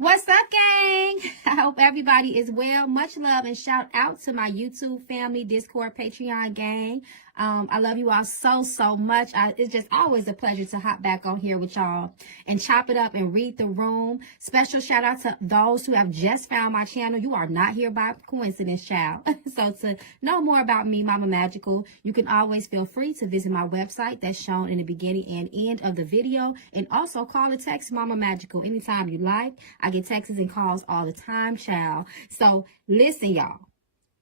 What's up, gang? I hope everybody is well. Much love and shout out to my YouTube family, Discord, Patreon gang. I love you all so much. It's just always a pleasure to hop back on here with y'all and chop it up and read the room. Special shout out to those who have just found my channel. You are not here by coincidence, child. So to know more about me, Mama Magical, you can always feel free to visit my website that's shown in the beginning and end of the video, and also call or text Mama Magical anytime you like. I get texts and calls all the time, child. So listen, y'all.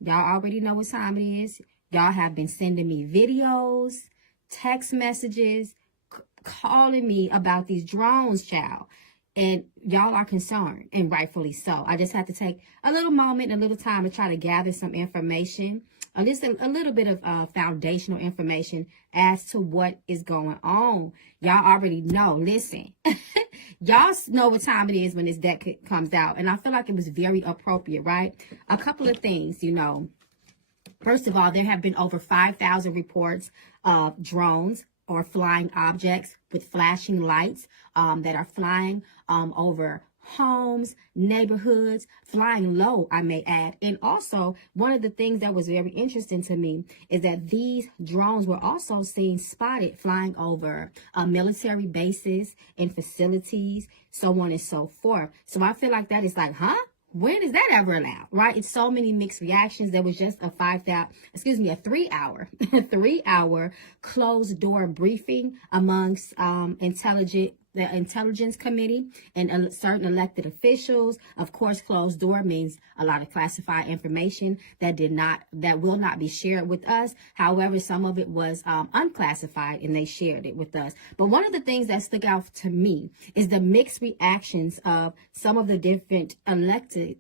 Y'all already know what time it is. Y'all have been sending me videos, text messages, calling me about these drones, child. And y'all are concerned, and rightfully so. I just had to take a little moment, a little time to try to gather some information, just a little bit of foundational information as to what is going on. Y'all already know. Listen, y'all know what time it is when this deck comes out, and I feel like it was very appropriate, right? A couple of things, you know. First of all, there have been over 5,000 reports of drones or flying objects with flashing lights that are flying over homes, neighborhoods, flying low, I may add. And also, one of the things that was very interesting to me is that these drones were also seen spotted flying over military bases and facilities, so on and so forth. So I feel like that is like, huh? When is that ever allowed, right? It's so many mixed reactions. There was just a 3-hour closed door briefing amongst the intelligence committee and certain elected officials. Of course, closed door means a lot of classified information that will not be shared with us. However, some of it was unclassified and they shared it with us. But one of the things that stuck out to me is the mixed reactions of some of the different elected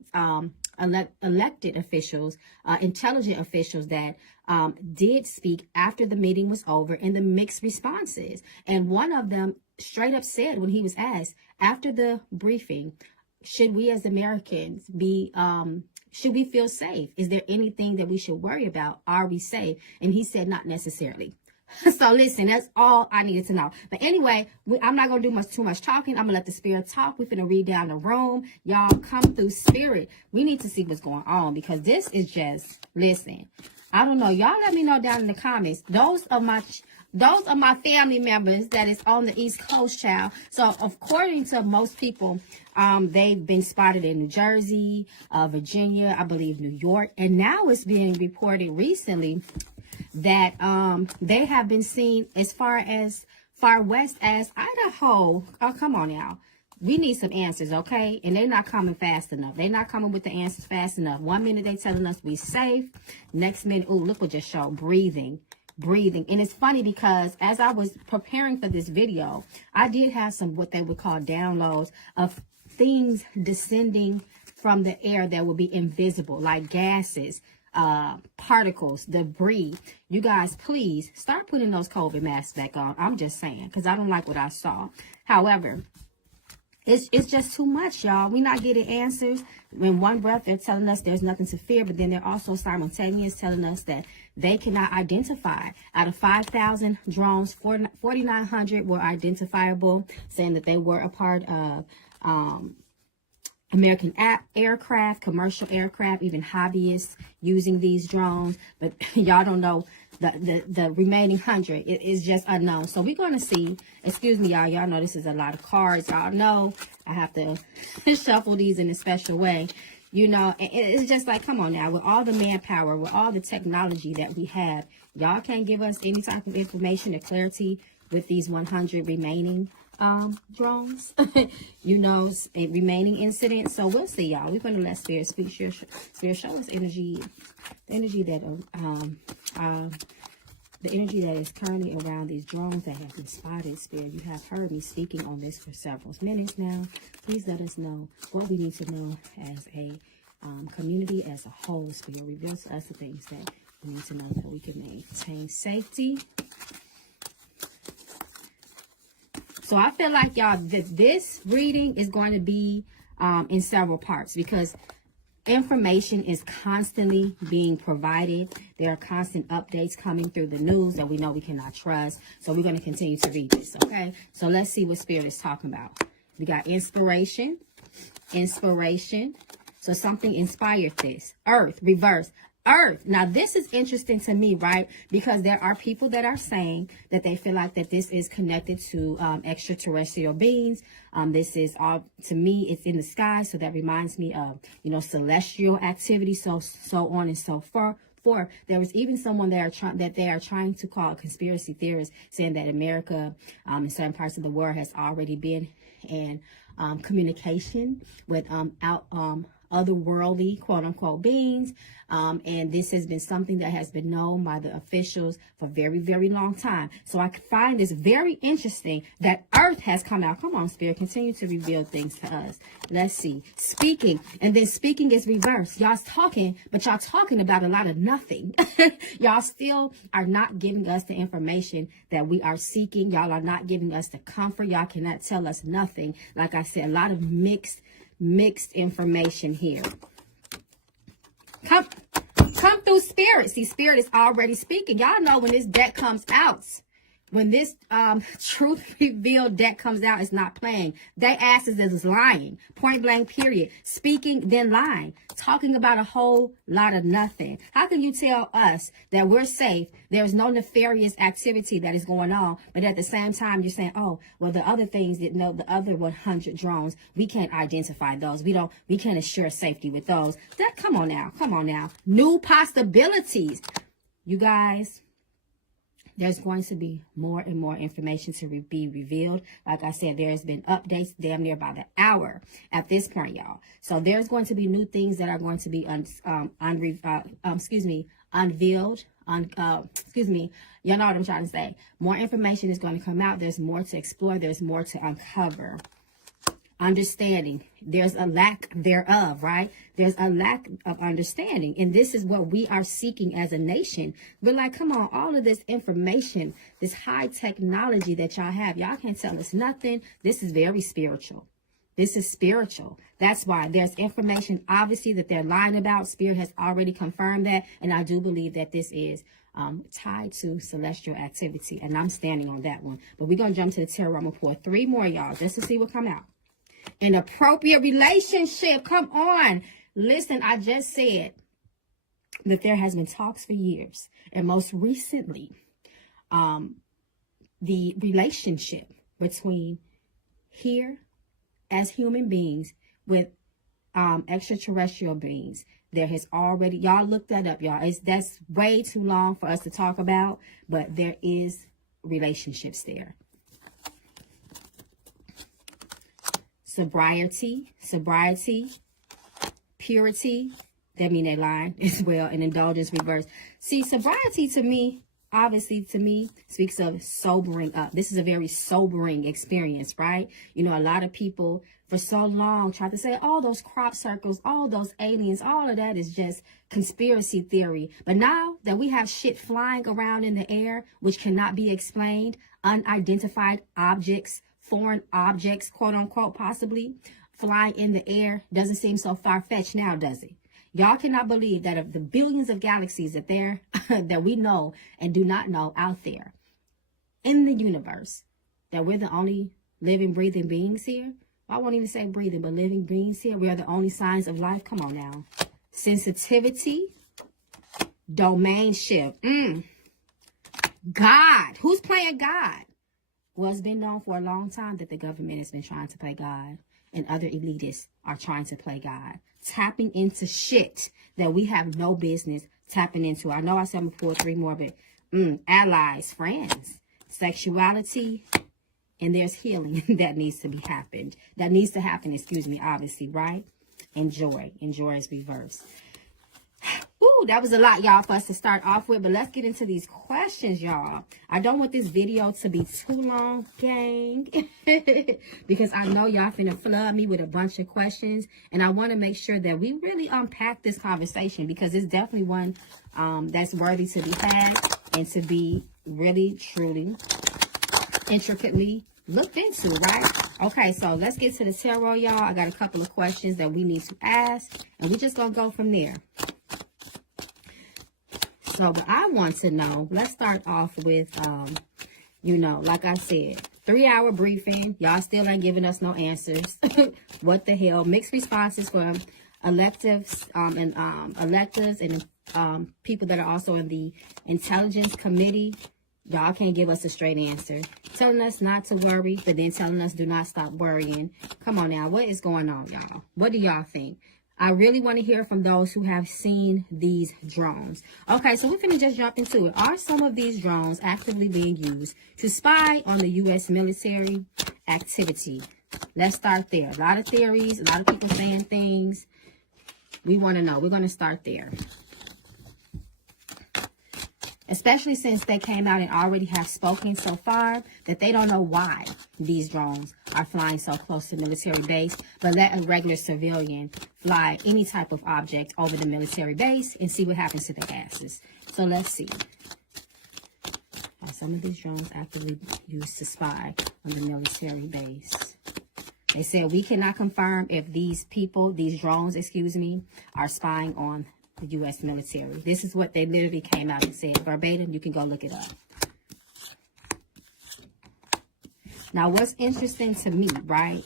officials, intelligent officials that did speak after the meeting was over, and the mixed responses. And one of them straight up said, when he was asked after the briefing, should we as Americans should we feel safe? Is there anything that we should worry about? Are we safe? And he said, not necessarily. So listen, that's all I needed to know. But anyway, I'm not going to do too much talking. I'm going to let the spirit talk. We're going to read down the room. Y'all come through spirit. We need to see what's going on, because this is just, listen, I don't know. Y'all let me know down in the comments. Those are my family members that is on the East Coast, child. So according to most people, they've been spotted in New Jersey, Virginia, I believe New York. And now it's being reported recently that they have been seen as far west as Idaho. Oh, come on now. We need some answers, okay? And they're not coming fast enough. They're not coming with the answers fast enough. 1 minute they telling us we're safe. Next minute, oh, look what just showed. Breathing. And it's funny because as I was preparing for this video, I did have some what they would call downloads of things descending from the air that would be invisible, like gases, particles, debris. You guys, please start putting those COVID masks back on. I'm just saying, because I don't like what I saw. However, it's just too much, y'all. We're not getting answers. In one breath, they're telling us there's nothing to fear, but then they're also simultaneously telling us that they cannot identify. Out of 5,000 drones, 4,900 were identifiable, saying that they were a part of American aircraft, commercial aircraft, even hobbyists using these drones. But y'all don't know the remaining 100. It is just unknown. So we're going to see. Excuse me, y'all. Y'all know this is a lot of cards. Y'all know I have to shuffle these in a special way. You know, and it's just like, come on now, with all the manpower, with all the technology that we have, y'all can't give us any type of information or clarity with these 100 remaining drones, you know, remaining incidents. So we'll see, y'all. We're going to let spirit speak. Spirit show us energy, the energy that is currently around these drones that have been spotted. Spirit, you have heard me speaking on this for several minutes now. Please let us know what we need to know as a community as a whole. Spirit, reveals to us the things that we need to know that we can maintain safety. So I feel like, y'all, that this reading is going to be in several parts, because information is constantly being provided. There are constant updates coming through the news that we know we cannot trust. So we're going to continue to read this, okay? So let's see what Spirit is talking about. We got inspiration. Inspiration. So something inspired this. Earth, reverse. Earth. Now, this is interesting to me, right? Because there are people that are saying that they feel like that this is connected to extraterrestrial beings. This is all, to me, it's in the sky. So that reminds me of, you know, celestial activity, so on and so forth. There was even someone that they are trying to call a conspiracy theorist, saying that America, in certain parts of the world, has already been in communication with otherworldly, quote unquote, beings. And this has been something that has been known by the officials for a very, very long time. So I find this very interesting that Earth has come out. Come on, Spirit, continue to reveal things to us. Let's see. Speaking, and then speaking is reversed. Y'all's talking, but y'all talking about a lot of nothing. Y'all still are not giving us the information that we are seeking. Y'all are not giving us the comfort. Y'all cannot tell us nothing. Like I said, a lot of mixed information here. Come through, Spirit. See, Spirit is already speaking. Y'all know when this deck comes out, when this truth revealed deck comes out, it's not playing. They asses is lying. Point blank, period. Speaking, then lying. Talking about a whole lot of nothing. How can you tell us that we're safe? There's no nefarious activity that is going on. But at the same time, you're saying, oh, well, the other things that know, the other 100 drones, we can't identify those. We can't assure safety with those. Come on now. New possibilities. You guys, there's going to be more and more information to be revealed. Like I said, there's been updates damn near by the hour at this point, y'all. So there's going to be new things that are going to be unveiled. You know what I'm trying to say. More information is going to come out. There's more to explore. There's more to uncover. Understanding. There's a lack thereof, right? There's a lack of understanding. And this is what we are seeking as a nation. We're like, come on, all of this information, this high technology that y'all have, y'all can't tell us nothing. This is very spiritual. This is spiritual. That's why there's information, obviously, that they're lying about. Spirit has already confirmed that. And I do believe that this is tied to celestial activity. And I'm standing on that one. But we're going to jump to the tarot. I'm going to pour 3 more, y'all, just to see what come out. Inappropriate relationship. Come on. Listen, I just said that there has been talks for years. And most recently, the relationship between here as human beings with extraterrestrial beings. There has already, y'all look that up, y'all. That's way too long for us to talk about, but there is relationships there. Sobriety, purity, that mean they lying as well, and indulgence reverse. See, sobriety to me, obviously to me, speaks of sobering up. This is a very sobering experience, right? You know, a lot of people for so long try to say, all those crop circles, all those aliens, all of that is just conspiracy theory. But now that we have shit flying around in the air, which cannot be explained, unidentified objects, foreign objects, quote unquote, possibly flying in the air, doesn't seem so far-fetched now, does it? Y'all cannot believe that of the billions of galaxies that that we know and do not know out there in the universe, that we're the only living, breathing beings here. I won't even say breathing, but living beings here. We are the only signs of life. Come on now. Sensitivity, domain shift. God. Who's playing God? Well, it's been known for a long time that the government has been trying to play God, and other elitists are trying to play God, tapping into shit that we have no business tapping into. I know I said I'm gonna pull 3 more, but allies, friends, sexuality, and there's healing that needs to happen, obviously, right? And joy is reversed. Ooh, that was a lot, y'all, for us to start off with. But let's get into these questions, y'all. I don't want this video to be too long, gang. Because I know y'all finna flood me with a bunch of questions. And I want to make sure that we really unpack this conversation. Because it's definitely one that's worthy to be had. And to be really, truly, intricately looked into, right? Okay, so let's get to the tarot, y'all. I got a couple of questions that we need to ask. And we're just going to go from there. So I want to know, let's start off with, you know, like I said, 3-hour briefing. Y'all still ain't giving us no answers. What the hell? Mixed responses from electives and people that are also in the intelligence committee. Y'all can't give us a straight answer. Telling us not to worry, but then telling us do not stop worrying. Come on now. What is going on, y'all? What do y'all think? I really want to hear from those who have seen these drones. Okay, so we're going to just jump into it. Are some of these drones actively being used to spy on the U.S. military activity? Let's start there. A lot of theories, a lot of people saying things. We want to know. We're going to start there. Especially since they came out and already have spoken so far that they don't know why these drones are flying so close to military base, but let a regular civilian fly any type of object over the military base and see what happens to their asses. So let's see. Are some of these drones actively used to spy on the military base? They said we cannot confirm if these drones, are spying on the U.S. military. This is what they literally came out and said verbatim. You can go look it up. Now, what's interesting to me, right?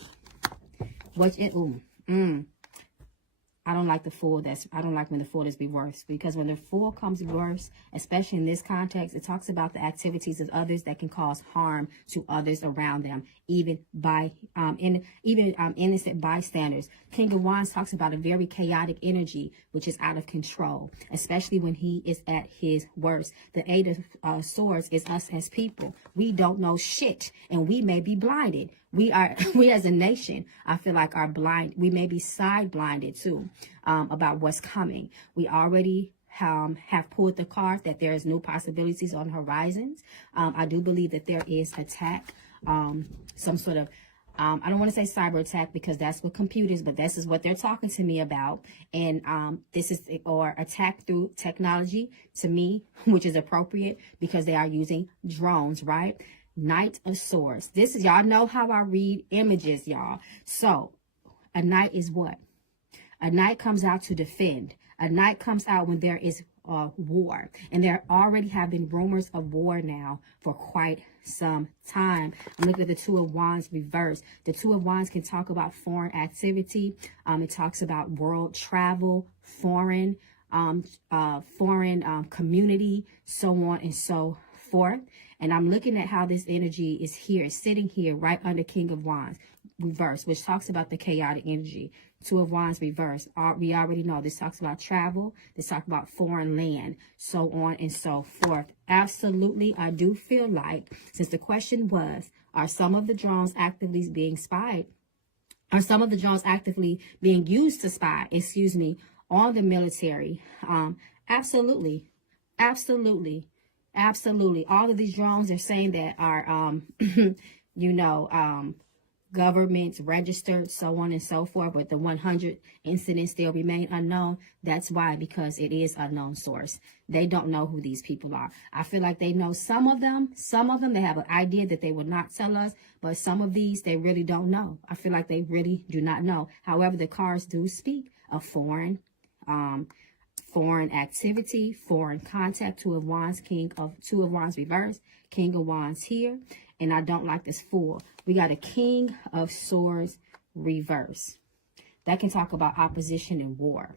I don't like the fool I don't like when the fool is reversed, because when the fool comes reversed, especially in this context, it talks about the activities of others that can cause harm to others around them, even innocent bystanders. King of Wands talks about a very chaotic energy, which is out of control, especially when he is at his worst. The Eight of Swords is us as people. We don't know shit, and we may be blinded. We as a nation, I feel like are blind. We may be side blinded too, about what's coming. We already have pulled the card that there is new possibilities on horizons. I do believe that there is attack, some sort of, I don't want to say cyber attack because that's what computers, but this is what they're talking to me about. And this is, or attack through technology to me, which is appropriate because they are using drones, right? Knight of Swords. This is, y'all know how I read images, y'all. So a knight is what? A knight comes out to defend. A knight comes out when there is war. And there already have been rumors of war now for quite some time. I'm looking at the Two of Wands reversed. The Two of Wands can talk about foreign activity. It talks about world travel, foreign community, so on and so forth. And I'm looking at how this energy is here, sitting here right under King of Wands reverse, which talks about the chaotic energy. Two of Wands reverse. We already know this talks about travel. This talks about foreign land, so on and so forth. Absolutely, I do feel like, since the question was, are some of the drones actively being spied? Are some of the drones actively being used to spy, on the military? Absolutely. Absolutely. Absolutely. All of these drones are saying that are, governments registered, so on and so forth, but the 100 incidents still remain unknown. That's why, because it is unknown source. They don't know who these people are. I feel like they know some of them, they have an idea that they will not tell us, but some of these, they really don't know. I feel like they really do not know. However, the cards do speak of foreign activity, foreign contact. Two of Wands, Two of Wands reverse, King of Wands here. And I don't like this fool. We got a King of Swords reverse. That can talk about opposition and war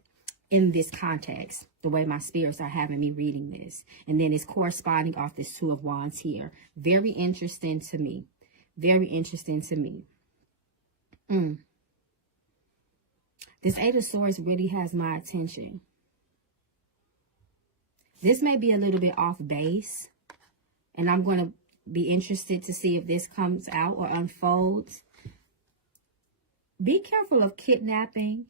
in this context, the way my spirits are having me reading this. And then it's corresponding off this Two of Wands here. Very interesting to me. Very interesting to me. This Eight of Swords really has my attention. This may be a little bit off base, and I'm going to be interested to see if this comes out or unfolds. Be careful of kidnapping,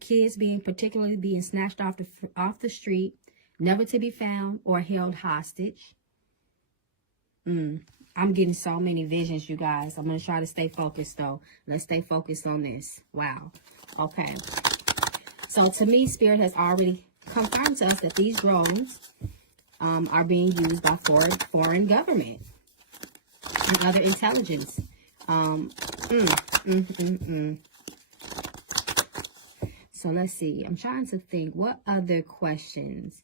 kids particularly being snatched off the street, never to be found or held hostage. I'm getting so many visions, you guys. I'm going to try to stay focused, though. Let's stay focused on this. Wow. Okay. So, to me, Spirit has already confirmed to us that these drones are being used by foreign government and other intelligence. So, let's see. I'm trying to think. What other questions?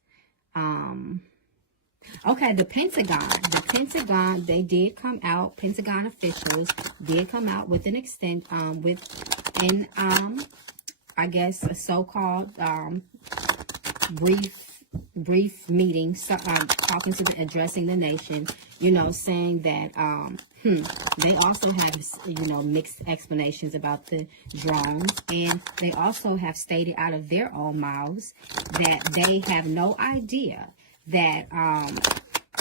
Okay, the Pentagon, they did come out. Pentagon officials did come out with an I guess a so-called brief meeting, talking to addressing the nation, saying that they also have mixed explanations about the drones, and they also have stated out of their own mouths that they have no idea that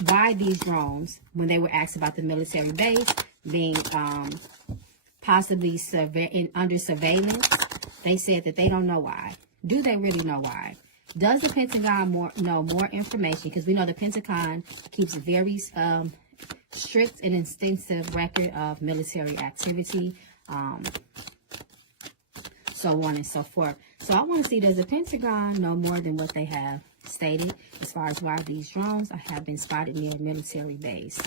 why these drones, when they were asked about the military base being possibly under surveillance, they said that they don't know why. Do they really know why? Does the Pentagon know more information? Because we know the Pentagon keeps a very strict and extensive record of military activity, so on and so forth. So I want to see, does the Pentagon know more than what they have stated as far as why these drones have been spotted near military base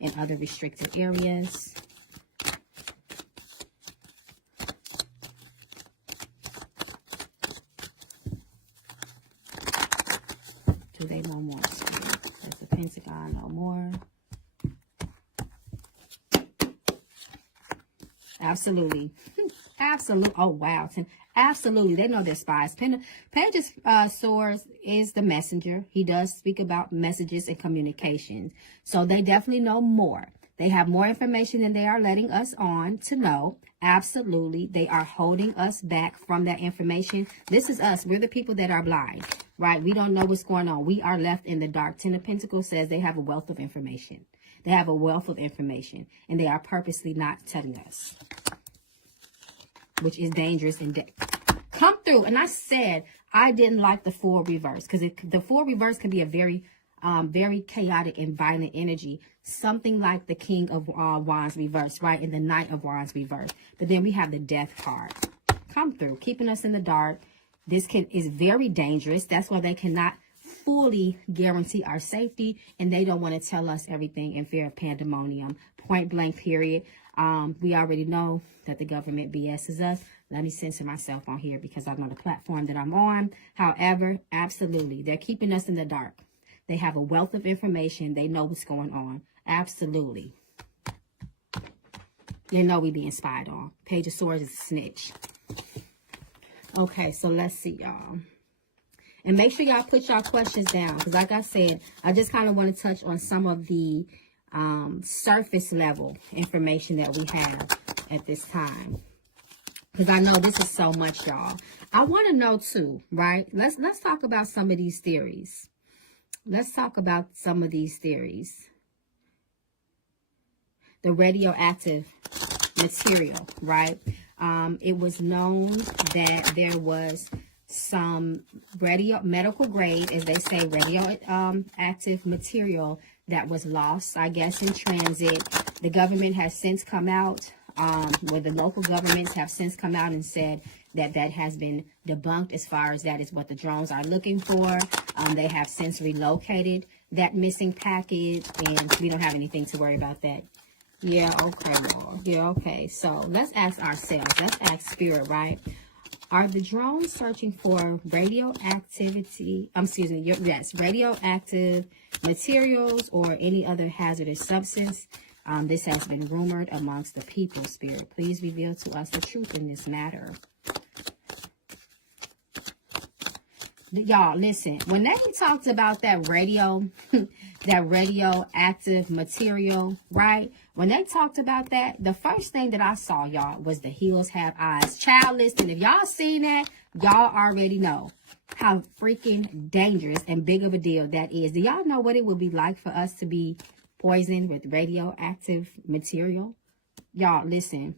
and other restricted areas? Do they know more? Does the Pentagon know more? Absolutely. Absolutely. Oh, wow. Absolutely. They know they're spies. Page's source is the messenger. He does speak about messages and communications. So they definitely know more. They have more information than they are letting us on to know. Absolutely. They are holding us back from that information. This is us. We're the people that are blind, right? We don't know what's going on. We are left in the dark. Ten of Pentacles says they have a wealth of information. They have a wealth of information, and they are purposely not telling us, which is dangerous and come through. And I said I didn't like the 4 reverse, because the 4 reverse can be a very chaotic and violent energy, something like the King of Wands reverse, right, and the Knight of Wands reverse. But then we have the Death card come through, keeping us in the dark. This is very dangerous. That's why they cannot fully guarantee our safety, and they don't want to tell us everything in fear of pandemonium. Point blank, period. We already know that the government BS's us. Let me censor myself on here because I know the platform that I'm on. However, absolutely, they're keeping us in the dark. They have a wealth of information. They know what's going on. Absolutely. They know we being spied on. Page of Swords is a snitch. Okay, so let's see, y'all. And make sure y'all put y'all questions down, because like I said, I just kind of want to touch on some of the surface level information that we have at this time, because I know this is so much, y'all. I want to know too, right? Let's talk about some of these theories. Let's talk about some of these theories. The radioactive material, right? It was known that there was some medical grade, as they say, radioactive material that was lost, I guess, in transit. The government has since come out, the local governments have since come out and said that has been debunked as far as that is what the drones are looking for. They have since relocated that missing package, and we don't have anything to worry about that. Yeah, okay, y'all. Yeah, okay. So let's ask ourselves. Let's ask Spirit, right? Are the drones searching for radioactivity? Yes, radioactive materials or any other hazardous substance? This has been rumored amongst the people, Spirit. Please reveal to us the truth in this matter. Y'all, listen. When they talked about that radioactive material, right? When they talked about that, the first thing that I saw, y'all, was the hills have eyes. Child, listen, if y'all seen that, y'all already know how freaking dangerous and big of a deal that is. Do y'all know what it would be like for us to be poisoned with radioactive material? Y'all, listen.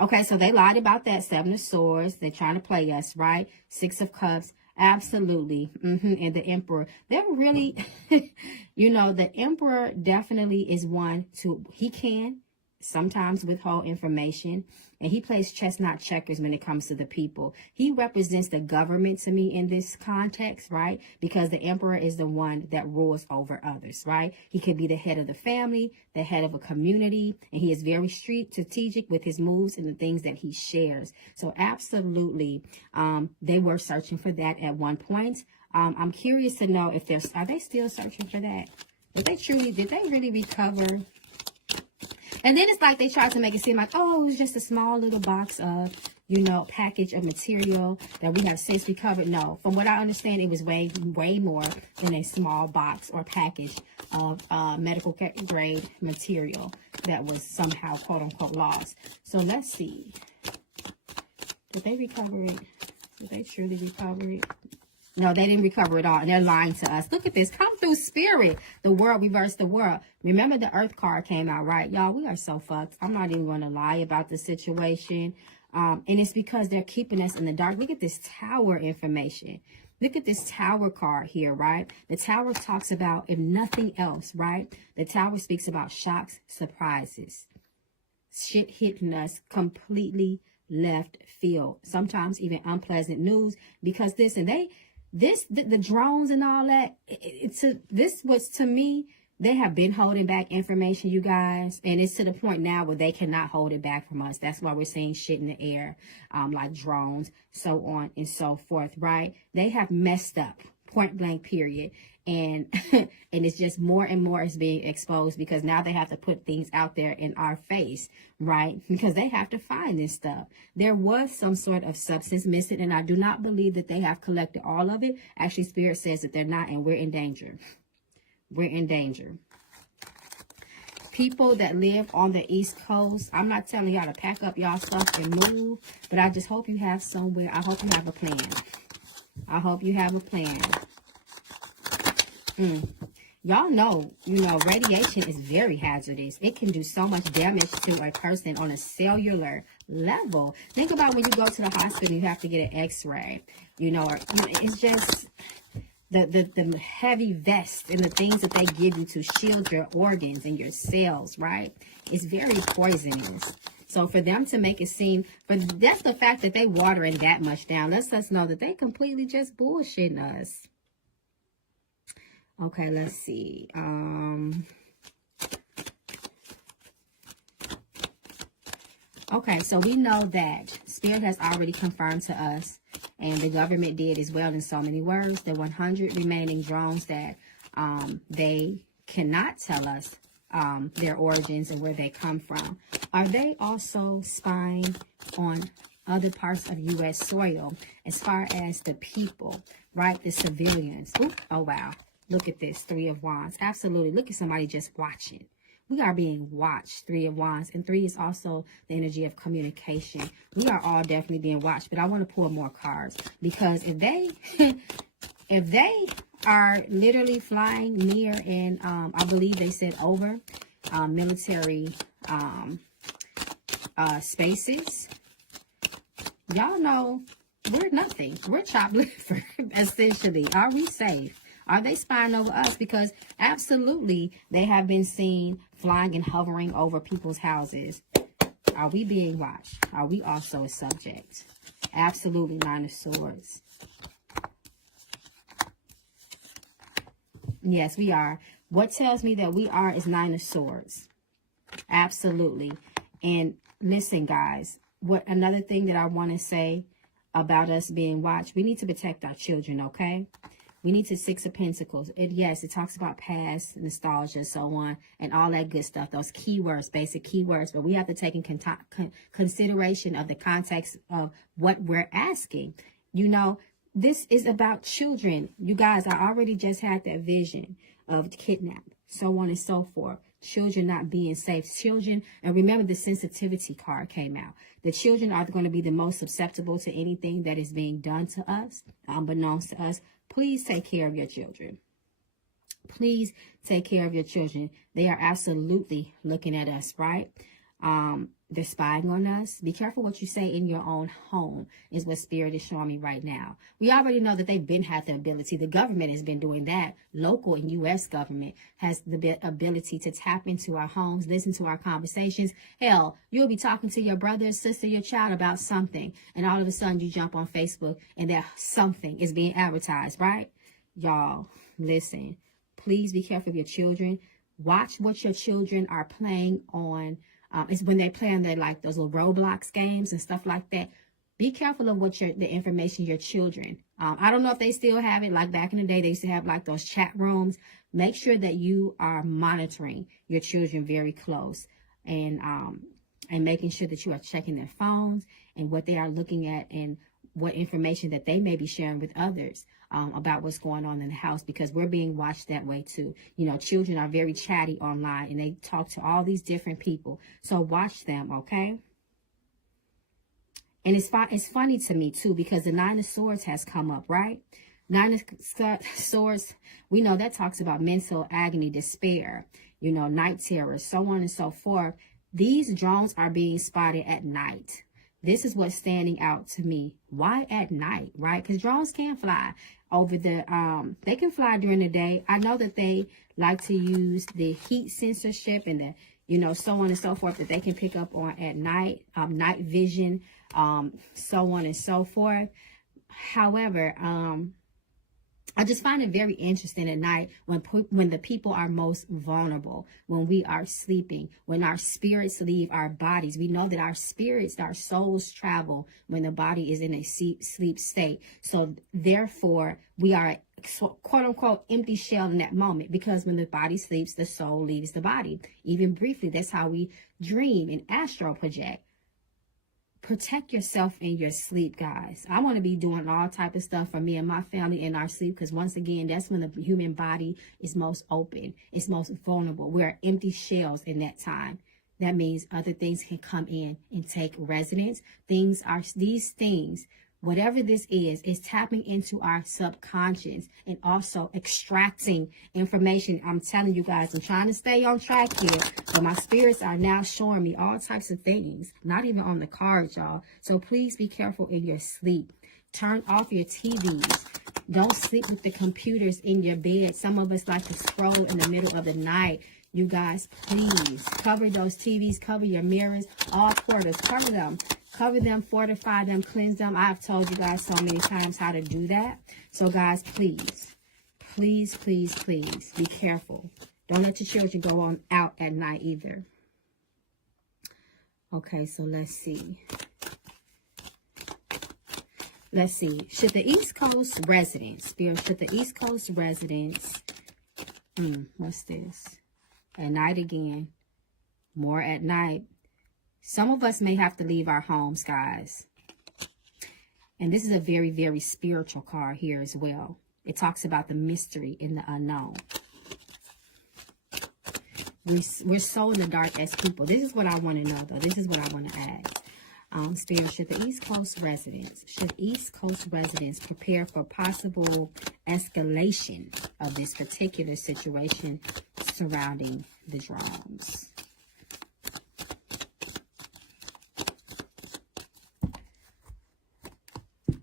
Okay, so they lied about that. 7 of Swords. They're trying to play us, right? 6 of Cups. Absolutely. And the Emperor. They're really, the Emperor definitely is one he can sometimes withhold information, and he plays chess, not checkers, when it comes to the people. He represents the government to me in this context, right? Because the Emperor is the one that rules over others, right? He could be the head of the family, the head of a community, and he is very strategic with his moves and the things that he shares. So absolutely, they were searching for that at one point. I'm curious to know if are they still searching for that? Did they really recover? And then it's like they tried to make it seem like, oh, it was just a small little box of, package of material that we have since recovered. No, from what I understand, it was way more than a small box or package of medical grade material that was somehow, quote unquote, lost. So let's see. Did they recover it? Did they truly recover it? No, they didn't recover it all, and they're lying to us. Look at this. Come through, spirit. The world reversed the world. Remember the Earth card came out, right? Y'all, we are so fucked. I'm not even going to lie about the situation. And it's because they're keeping us in the dark. Look at this tower information. Look at this tower card here, right? The tower talks about, if nothing else, right? The tower speaks about shocks, surprises. Shit hitting us completely left field. Sometimes even unpleasant news, because the drones and all that, this was, to me, they have been holding back information, you guys, and it's to the point now where they cannot hold it back from us. That's why we're seeing shit in the air, like drones, so on and so forth, right? They have messed up, point blank, period. And and it's just more and more is being exposed, because now they have to put things out there in our face, right? Because they have to find this stuff. There was some sort of substance missing, and I do not believe that they have collected all of it. Actually, Spirit says that they're not, and we're in danger. We're in danger. People that live on the East Coast, I'm not telling y'all to pack up y'all stuff and move, but I just hope you have somewhere. I hope you have a plan. I hope you have a plan. Y'all know, radiation is very hazardous. It can do so much damage to a person on a cellular level. Think about when you go to the hospital, you have to get an x-ray, it's just the heavy vest and the things that they give you to shield your organs and your cells, right? It's very poisonous. So for them to make it seem, but that's the fact that they watering that much down, lets us know that they completely just bullshitting us. Okay, let's see. Okay, so we know that Spirit has already confirmed to us, and the government did as well in so many words, the 100 remaining drones that they cannot tell us their origins and where they come from. Are they also spying on other parts of U.S. soil as far as the people, right? The civilians. Ooh, oh, wow. Look at this, 3 of Wands. Absolutely. Look at somebody just watching. We are being watched, 3 of Wands. And 3 is also the energy of communication. We are all definitely being watched. But I want to pull more cards. Because if they are literally flying near and I believe they said over military spaces, y'all know we're nothing. We're chopped liver, essentially. Are we safe? Are they spying over us? Because absolutely, they have been seen flying and hovering over people's houses. Are we being watched? Are we also a subject? Absolutely, 9 of Swords. Yes, we are. What tells me that we are is 9 of Swords. Absolutely. And listen, guys, another thing that I want to say about us being watched, we need to protect our children, okay? We need to 6 of Pentacles. Yes, it talks about past, nostalgia, so on, and all that good stuff. Those keywords, basic keywords. But we have to take in consideration of the context of what we're asking. This is about children. You guys, I already just had that vision of kidnap, so on and so forth. Children not being safe. Children, and remember the sensitivity card came out. The children are going to be the most susceptible to anything that is being done to us, unbeknownst to us. Please take care of your children. Please take care of your children. They are absolutely looking at us, right? They're spying on us. Be careful what you say in your own home is what Spirit is showing me right now. We already know that they've had the ability. The government has been doing that. Local and U.S. government has the ability to tap into our homes, listen to our conversations. Hell, you'll be talking to your brother, sister, your child about something, and all of a sudden you jump on Facebook and that something is being advertised, right? Y'all, listen. Please be careful of your children. Watch what your children are playing on. It's when they play on those little Roblox games and stuff like that. Be careful of what the information your children. I don't know if they still have it. Like back in the day, they used to have like those chat rooms. Make sure that you are monitoring your children very close, and making sure that you are checking their phones and what they are looking at and what information that they may be sharing with others about what's going on in the house, because we're being watched that way too. You know, children are very chatty online and they talk to all these different people. So watch them, okay? And it's funny to me too, because the Nine of Swords has come up, right? Nine of Swords, we know that talks about mental agony, despair, you know, night terrors, so on and so forth. These drones are being spotted at night. This is what's standing out to me. Why at night, right? Because drones can fly over the, they can fly during the day. I know that they like to use the heat censorship and the, you know, so on and so forth, that they can pick up on at night, night vision, so on and so forth. However, I just find it very interesting at night when the people are most vulnerable, when we are sleeping, when our spirits leave our bodies. We know that our spirits, our souls travel when the body is in a sleep state. So therefore, we are quote unquote empty shell in that moment, because when the body sleeps, the soul leaves the body. Even briefly, that's how we dream and astral project. Protect yourself in your sleep, guys. I want to be doing all type of stuff for me and my family in our sleep, because once again, that's when the human body is most open, it's most vulnerable. We're empty shells in that time. That means other things can come in and take residence. These things, whatever this is tapping into our subconscious and also extracting information. I'm telling you guys, I'm trying to stay on track here, but my spirits are now showing me all types of things, not even on the cards, y'all. So please be careful in your sleep. Turn off your TVs. Don't sleep with the computers in your bed. Some of us like to scroll in the middle of the night. You guys, please cover those TVs, cover your mirrors, all quarters, cover them. Cover them, fortify them, cleanse them. I've told you guys so many times how to do that. So guys, please, please, please, please be careful. Don't let your children go on out at night either. Okay, so let's see. Let's see. Should the East Coast residents, Spirit, should the East Coast residents, what's this? At night again. More at night. Some of us may have to leave our homes, guys. And this is a very, very spiritual card here as well. It talks about the mystery in the unknown. We're so in the dark as people. This is what I want to know, though. This is what I want to ask. Spirit, should the East Coast residents prepare for possible escalation of this particular situation surrounding the drones?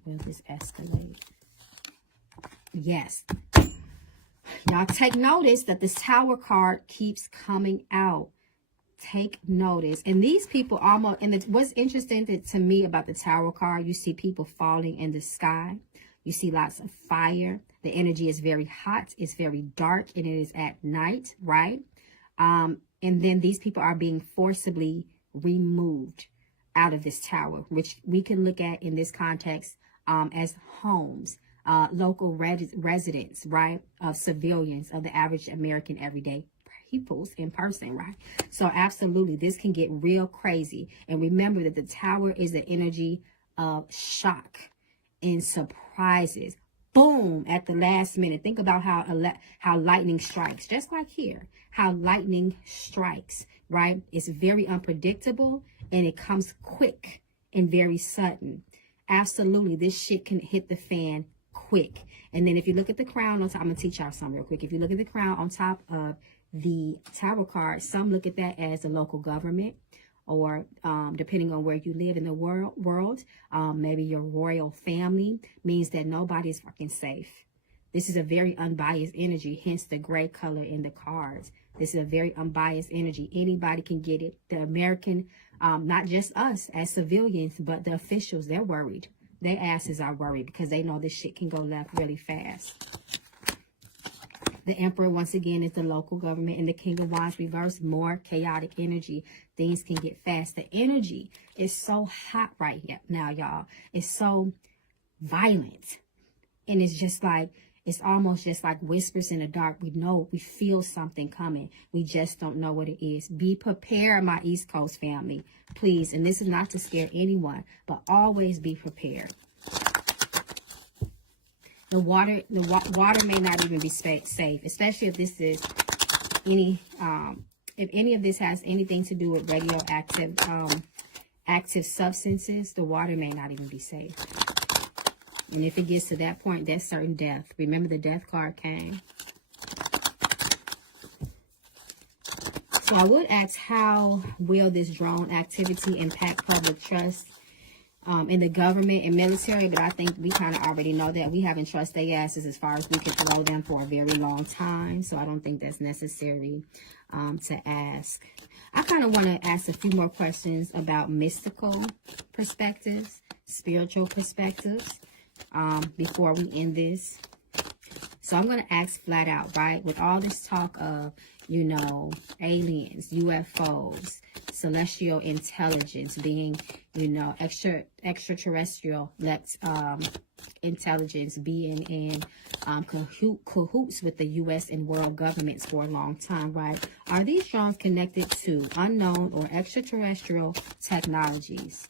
Will this escalate? Yes. Y'all take notice that this Tower card keeps coming out. Take notice. And these people almost, and what's interesting to me about the Tower card, you see people falling in the sky. You see lots of fire. The energy is very hot. It's very dark, and it is at night, right? And then these people are being forcibly removed out of this tower, which we can look at in this context as homes, local residents, right, of civilians, of the average American everyday peoples in person, right? So absolutely, this can get real crazy. And remember that the tower is the energy of shock and surprises. Boom, at the last minute. Think about how lightning strikes, just like here, how lightning strikes, right? It's very unpredictable, and it comes quick and very sudden. Absolutely, this shit can hit the fan quick. And then if you look at the crown on top, I'm going to teach y'all something real quick. If you look at the crown on top of the Tower card, some look at that as the local government, or depending on where you live in the world, maybe your royal family, means that nobody is fucking safe. This is a very unbiased energy, hence the gray color in the cards. This is a very unbiased energy. Anybody can get it. The American, not just us as civilians, but the officials, they're worried. Their asses are worried because they know this shit can go left really fast. The Emperor, once again, is the local government. And the King of Wands reverse, more chaotic energy. Things can get fast. The energy is so hot right now, y'all. It's so violent. And it's just like, it's almost just like whispers in the dark. We know, we feel something coming. We just don't know what it is. Be prepared, my East Coast family, please. And this is not to scare anyone, but always be prepared. The water may not even be safe, especially if this is if any of this has anything to do with radioactive active substances. The water may not even be safe. And if it gets to that point, that's certain death. Remember, the death card came. So I would ask, how will this drone activity impact public trust in the government and military? But I think we kind of already know that. We haven't trusted their asses as far as we can throw them for a very long time. So I don't think that's necessary to ask. I kind of want to ask a few more questions about mystical perspectives, spiritual perspectives, before we end this. So I'm going to ask flat out, right? With all this talk of, you know, aliens, UFOs, celestial intelligence being, you know, extraterrestrial intelligence being in cahoots with the U.S. and world governments for a long time, right? Are these drones connected to unknown or extraterrestrial technologies?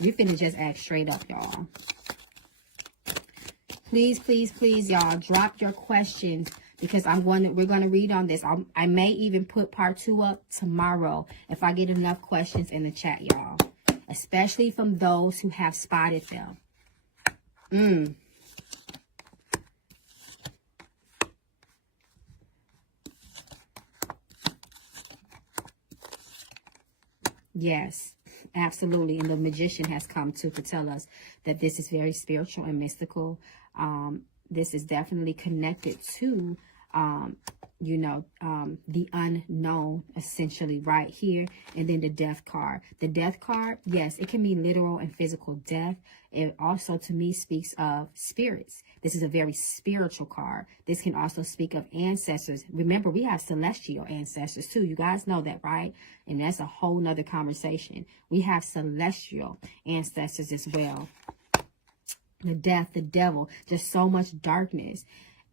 You finna just act straight up, y'all. Please, please, please, y'all, drop your questions, because we're going to read on this. I may even put part 2 up tomorrow if I get enough questions in the chat, y'all. Especially from those who have spotted them. Yes, absolutely. And the magician has come to tell us that this is very spiritual and mystical. This is definitely connected to, you know, the unknown, essentially, right here. And then the death card. The death card, yes, it can be literal and physical death. It also, to me, speaks of spirits. This is a very spiritual card. This can also speak of ancestors. Remember, we have celestial ancestors too. You guys know that, right? And that's a whole nother conversation. We have celestial ancestors as well. The death, the devil, just so much darkness.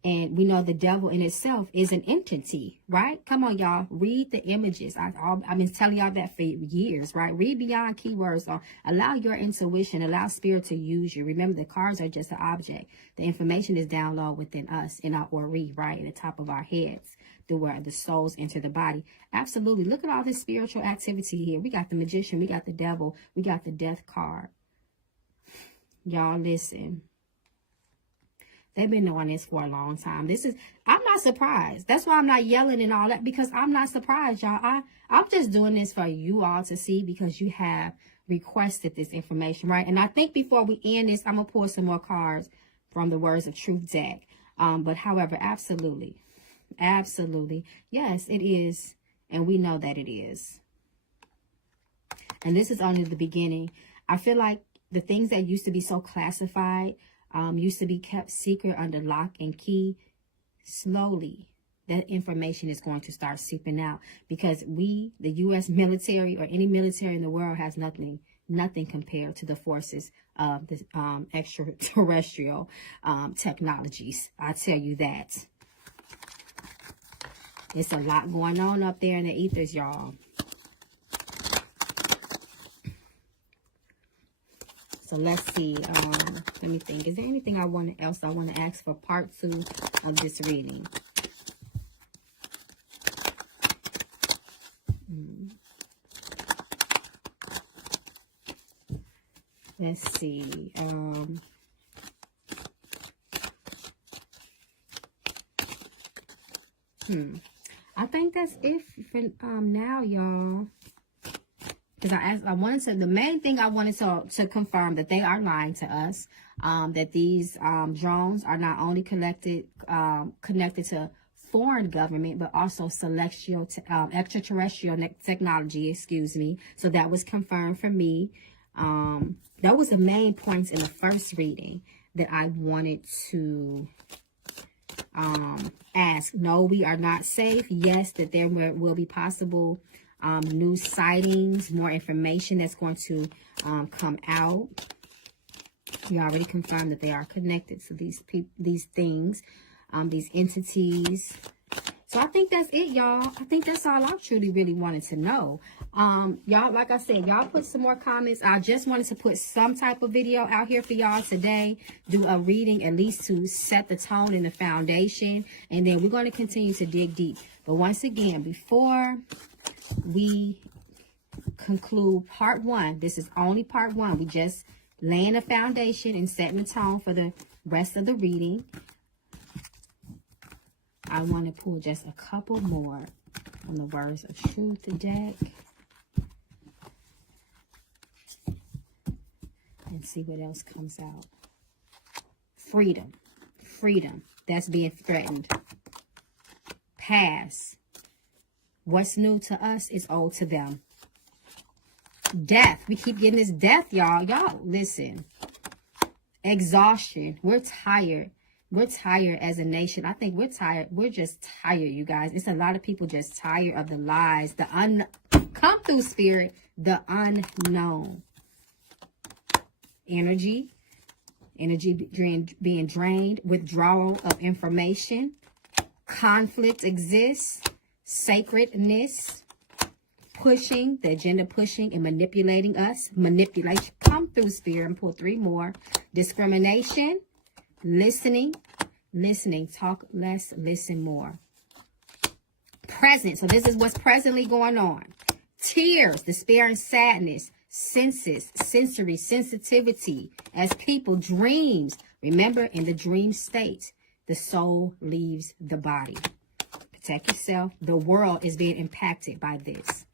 And we know the devil in itself is an entity, right? Come on, y'all. Read the images. I've been telling y'all that for years, right? Read beyond keywords. Or allow your intuition. Allow spirit to use you. Remember, the cards are just an object. The information is down low within us, in our ori, right? In the top of our heads, through where the souls enter the body. Absolutely. Look at all this spiritual activity here. We got the magician. We got the devil. We got the death card. Y'all, listen. They've been doing this for a long time. I'm not surprised. That's why I'm not yelling and all that, because I'm not surprised, y'all. I'm just doing this for you all to see, because you have requested this information, right? And I think before we end this, I'm going to pull some more cards from the Words of Truth deck. But however, absolutely. Absolutely. Yes, it is. And we know that it is. And this is only the beginning. I feel like the things that used to be so classified, used to be kept secret under lock and key, slowly that information is going to start seeping out, because we, the U.S. military, or any military in the world, has nothing compared to the forces of the extraterrestrial technologies. I tell you that. It's a lot going on up there in the ethers, y'all. So let's see. Let me think. Is there anything else I want to ask for part 2 of this reading? Let's see. I think that's it for now, y'all. Because I wanted to, the main thing I wanted to confirm that they are lying to us, that these drones are not only connected to foreign government, but also celestial, extraterrestrial technology, excuse me. So that was confirmed for me. That was the main points in the first reading. that I wanted to ask. No, we are not safe. Yes, that there will be possible new sightings, more information that's going to come out. We already confirmed that they are connected to these things, these entities. So I think that's it, y'all. I think that's all I truly really wanted to know. Y'all, like I said, y'all put some more comments. I just wanted to put some type of video out here for y'all today. Do a reading, at least to set the tone and the foundation. And then we're going to continue to dig deep. But once again, before we conclude part 1, this is only part 1. We just laying a foundation and setting the tone for the rest of the reading. I want to pull just a couple more on the Words of Truth deck. And see what else comes out. Freedom. Freedom. That's being threatened. Past. What's new to us is old to them. Death. We keep getting this death, y'all. Y'all, listen. Exhaustion. We're tired. We're tired as a nation. I think we're tired. We're just tired, you guys. It's a lot of people just tired of the lies, the come through spirit, the unknown. Energy being drained, withdrawal of information, conflict exists, sacredness, pushing, the agenda pushing and manipulating us, manipulation, come through spirit, and pull 3 more, discrimination, listening, talk less, listen more. Present, so this is what's presently going on. Tears, despair and sadness, senses, sensory sensitivity as people, dreams. Remember, in the dream state, the soul leaves the body. Protect yourself. The world is being impacted by this.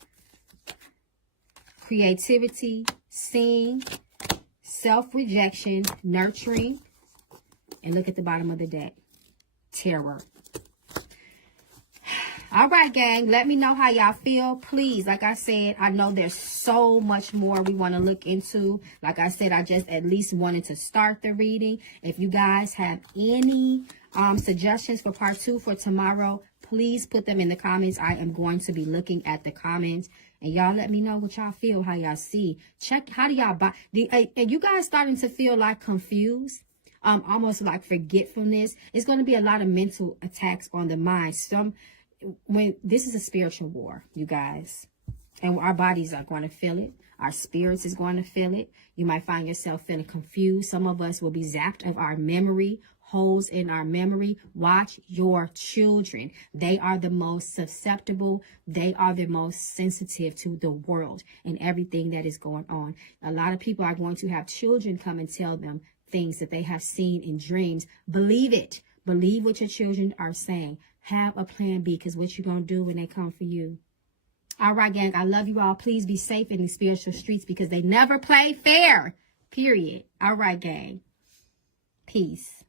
Creativity, seeing, self-rejection, nurturing, and look at the bottom of the deck. Terror. All right, gang. Let me know how y'all feel. Please, like I said, I know there's so much more we want to look into. Like I said, I just at least wanted to start the reading. If you guys have any suggestions for part 2 for tomorrow, please put them in the comments. I am going to be looking at the comments. And y'all let me know what y'all feel, how y'all see. Check, how do y'all buy? Are you guys starting to feel like confused? Almost like forgetfulness. It's going to be a lot of mental attacks on the mind. When this is a spiritual war, you guys, and our bodies are going to feel it. Our spirits is going to feel it. You might find yourself feeling confused. Some of us will be zapped of our memory, holes in our memory. Watch your children. They are the most susceptible. They are the most sensitive to the world and everything that is going on. A lot of people are going to have children come and tell them things that they have seen in dreams. Believe it. Believe what your children are saying. Have a plan B, because what you going to do when they come for you. All right, gang. I love you all. Please be safe in the spiritual streets, because they never play fair. Period. All right, gang. Peace.